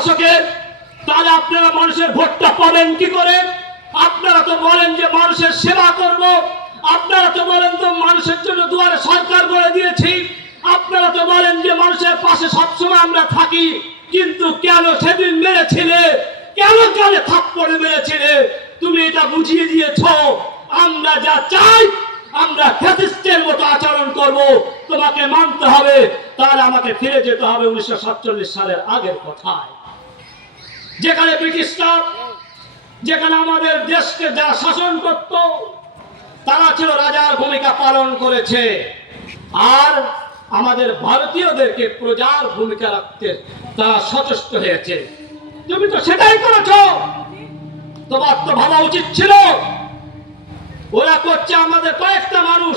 শাসকের, তাহলে আপনারা মানুষের ভোটটা পাবেন কি করে? আপনারা তো বলেন যে মানুষের সেবা করব, আপনারা তো বলেন তো মানুষের জন্য দুয়ারে সরকার গড়ে দিয়েছি, আপনারা তো বলেন যে মানুষের পাশে সবসময় আমরা থাকি, কিন্তু কেন সেদিন মেরেছিলে, কেন কানে থাপ্পড়ে মেরেছিলে? তুমি এটা বুঝিয়ে দিয়েছ আমরা যা চাই আমরা ফ্যাসিস্টের মতো আচরণ করব, তোমাকে মানতে হবে। তাহলে আমাকে ফিরে যেতে হবে 1947 সালের আগের কথায়, যেখানে ব্রিটিশরা, যেখানে আমাদের দেশকে যারা শাসন করত তারা ছিল রাজার ভূমিকা পালন করেছে, আর আমাদের ভারতীয়দেরকে প্রজার ভূমিকা রাখতে তারা সচেষ্ট হয়েছে। তুমি তো সেটাই করেছ। তোমার তো ভাবা উচিত ছিল। ওরা করছে আমাদের কয়েকটা মানুষ,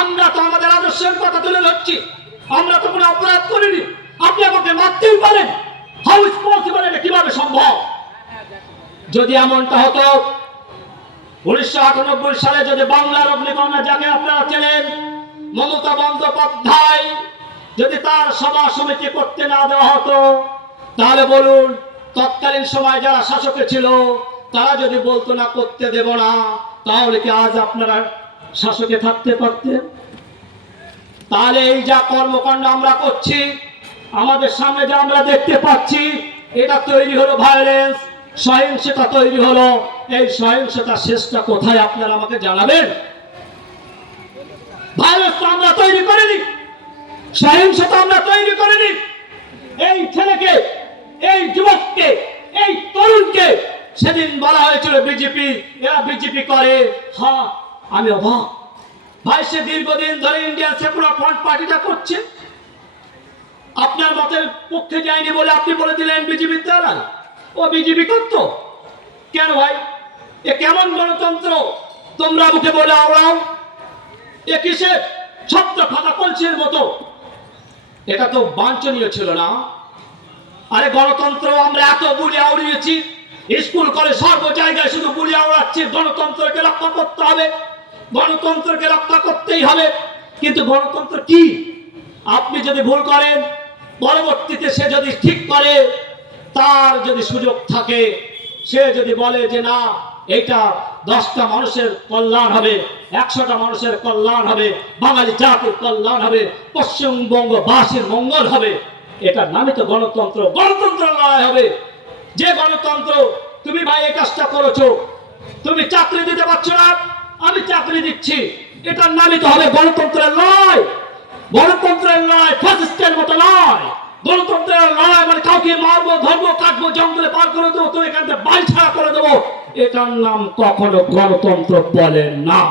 আমরা তো আমাদের আদর্শের কথা তুলে ধরছি, আমরা তো কোনো অপরাধ করিনি, আপনি আমাকে মারতেই পারেন। How is possible? এটা কিভাবে সম্ভব? যদি এমনটা হতো 1998 সালে, যদি বাংলার অগ্নিকন্যা যাকে আপনারা চেনেন মমতা বন্দ্যোপাধ্যায়, যদি তার সভা সমিতি করতে না দেওয়া হতো, তাহলে বলুন তৎকালীন সময় যারা শাসকে ছিল তারা যদি বলতো না করতে দেব না, তাহলে কি আজ আপনারা শাসকে থাকতে পারতেন? তাহলে এই যা কর্মকাণ্ড আমরা করছি, আমাদের সামনে যা আমরা দেখতে পাচ্ছি, এটা তৈরি হলো ভায়োলেন্স, সহিংসতা তৈরি হলো। এই সহিংসতা শেষটা কোথায় আপনারা আমাকে জানাবেন? ভায়োলেন্স আমরা তৈরি করিনি, সহিংসতা আমরা তৈরি করিনি। এই ছেলেকে, এই যুবককে, এই তরুণকে সেদিন বলা হয়েছিল বিজেপি, এরা বিজেপি করে। হ্যাঁ, আমি অবাক ভাই, সে দীর্ঘদিন ধরে ইন্ডিয়ান সেকুলার ফ্রন্ট পার্টিটা করছে, আপনার মতের পক্ষে যায়নি বলে আপনি বলে দিলেন বিজেপির দ্বারা ও বিজেপি করত। কেন ভাই? এ কেমন গণতন্ত্র তোমরা মুখে বলে আওড়াও? এ কিসের ছত্র ফাঁকা কলসির মতো? এটা তো বাঞ্ছনীয় ছিল না। আরে গণতন্ত্র আমরা এত বুলি আউড়িয়েছি, স্কুল কলেজ সর্ব জায়গায় শুধু বুলি আওড়াচ্ছি। গণতন্ত্রকে রক্ষা করতে হবে, গণতন্ত্রকে রক্ষা করতেই হবে। কিন্তু গণতন্ত্র কি? আপনি যদি ভুল করেন, পরবর্তীতে সে যদি ঠিক করে, তার যদি সুযোগ থাকে, সে যদি বলে যে না এটা 10টা মানুষের কল্যাণ হবে, 100টা মানুষের কল্যাণ হবে, বাঙালি জাতির কল্যাণ হবে, পশ্চিমবঙ্গবাসীর মঙ্গল হবে, এটার নামই তো গণতন্ত্র। গণতন্ত্র লড়াই হবে। যে গণতন্ত্র, তুমি ভাই এই কাজটা করেছো, তুমি চাকরি দিতে পারছো না, আমি চাকরি দিচ্ছি, এটার নামই তো হবে গণতন্ত্রের লড়াই। গণতন্ত্রের লড়াই ফ্যাসিস্টের মতো নয়। গণতন্ত্রের লড়াই মানে কাউকে মারবো, ধরবো, কাটবো, জঙ্গলে পার করে দেবো, তো এখান থেকে বাড়ি ছাড়া করে দেবো, এটার নাম কখনো গণতন্ত্র বলে না।